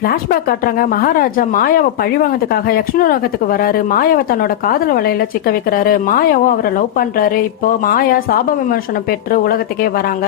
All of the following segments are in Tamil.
பிளாஷ்பேக் காட்டுறாங்க. மகாராஜா மாயாவை பழிவாங்கிறதுக்காக யக்ஷனுலகத்துக்கு வராரு. மாயாவை தன்னோட காதல் வலையில சிக்க வைக்கிறாரு. மாயாவும் அவரை லவ் பண்றாரு. இப்போ மாயா சாப விமர்சனம் பெற்று உலகத்துக்கே வராங்க.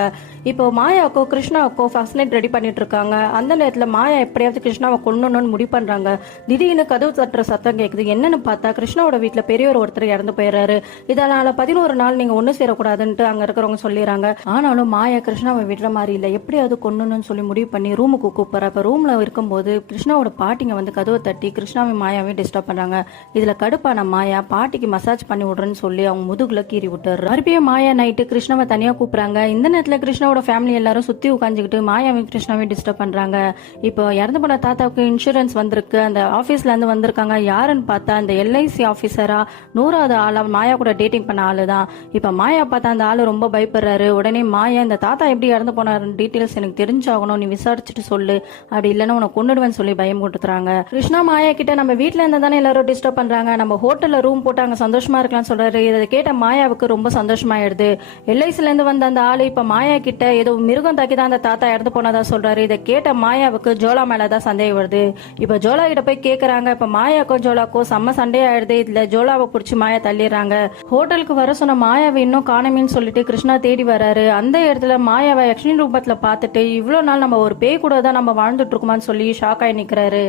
இப்போ மாயாவுக்கோ கிருஷ்ணாவுக்கோ ஃபர்ஸ்ட் நைட் ரெடி பண்ணிட்டு இருக்காங்க. அந்த நேரத்துல மாயா எப்படியாவது கிருஷ்ணாவை கொல்லணும்னு முடிவு பண்றாங்க. திடீர்னு கதவு தட்டுற சத்தம் கேக்குது. என்னன்னு பார்த்தா கிருஷ்ணாவோட வீட்டுல பெரியவர் ஒருத்தர் இறந்து போயிடுறாரு. இதனால 11 நாள் நீங்க ஒண்ணு சேரக்கூடாதுன்ட்டு அங்க இருக்கிறவங்க சொல்லிடுறாங்க. ஆனாலும் மாயா கிருஷ்ணாவை விடுற மாதிரி இல்ல, எப்படியாவது கொல்லணும்னு சொல்லி முடிவு பண்ணி ரூமுக்கு கூப்பிடுறா. இப்ப ரூம்ல இருக்கும்போது கிருஷ்ணாவோட பாட்டிங்க வந்து கதவை தட்டி கிருஷ்ணாவையும் மாயாவையும் டிஸ்டர்ப் பண்றாங்க. இதுல கடுப்பான மாயா பாட்டிக்கு மசாஜ் பண்ணி விடுறேன்னு சொல்லி அவங்க முதுகுல கீறி விட்டுறாரு. மறுபடியும் மாயா நைட்டு கிருஷ்ணாவை தனியா கூப்பிடுறாங்க. இந்த நேரத்துல கிருஷ்ணாவோட ஃபேமிலி எல்லாரும் சுத்தி உட்காந்துக்கிட்டு மாயாவையும் கிருஷ்ணாவையும் டிஸ்டர்ப் பண்றாங்க. இப்போ இறந்து போன தாத்தாவுக்கு இன்சூரன்ஸ் வந்திருக்கு. அந்த ஆபீஸ்ல இருந்து வந்திருக்காங்க. யாருன்னு பார்த்தா அந்த LIC ஆபீசரா 100வது ஆளா மாயா கூட டேட்டிங் பண்ண ஆளுதான். இப்ப மாயா பார்த்தா அந்த ஆளு ரொம்ப பயப்படுறாரு. உடனே மாயா, இந்த தாத்தா எப்படி இறந்து போனாரு டீட்டெயில்ஸ் எனக்கு தெரிஞ்சாகணும், நீ விசாரிச்சுட்டு சொல்லு, அப்படி இல்லைன்னா உனக்கு கொண்டுடுவேன்னு சொல்லி பயம் கொடுத்துறாங்க. கிருஷ்ணா மாயா கிட்ட நம்ம வீட்டுல இருந்தா தானே எல்லாரும் டிஸ்டர்ப் பண்றாங்க, நம்ம ஹோட்டல்ல ரூம் போட்டு அங்க சந்தோஷமா இருக்கலாம்னு சொல்றாரு. இதை கேட்ட மாயாவுக்கு ரொம்ப சந்தோஷமாயிடுது. LICல இருந்து வந்த அந்த ஆளு இப்ப மாயா கிட்ட ஏதோ மிருகம் தாக்கி தான் அந்த தாத்தா இறந்து போனதா சொல்றாரு. இதை கேட்ட மாயாவுக்கு ஜோலா மேலதான் சந்தேகம் வருது. இப்ப ஜோலா கிட்ட போய் கேக்குறாங்க. இப்ப மாயாக்கும் ஜோலாக்கும் செம்ம சண்டே ஆயிடுது. இதுல ஜோலாவை புடிச்சு மாயா தள்ளிடுறாங்க. ஹோட்டலுக்கு வர சொன்ன மாயாவை இன்னும் காணமேன்னு சொல்லிட்டு கிருஷ்ணா தேடி வராரு. அந்த இடத்துல மாயாவை யக்ஷினி ரூபத்துல பார்த்துட்டு இவ்வளவு நாள் நம்ம ஒரு பேய் கூட தான் நம்ம வாழ்ந்துட்டு இருக்கோமான்னு சொல்லி ஷாக் ஆகி நிக்கிறாரு.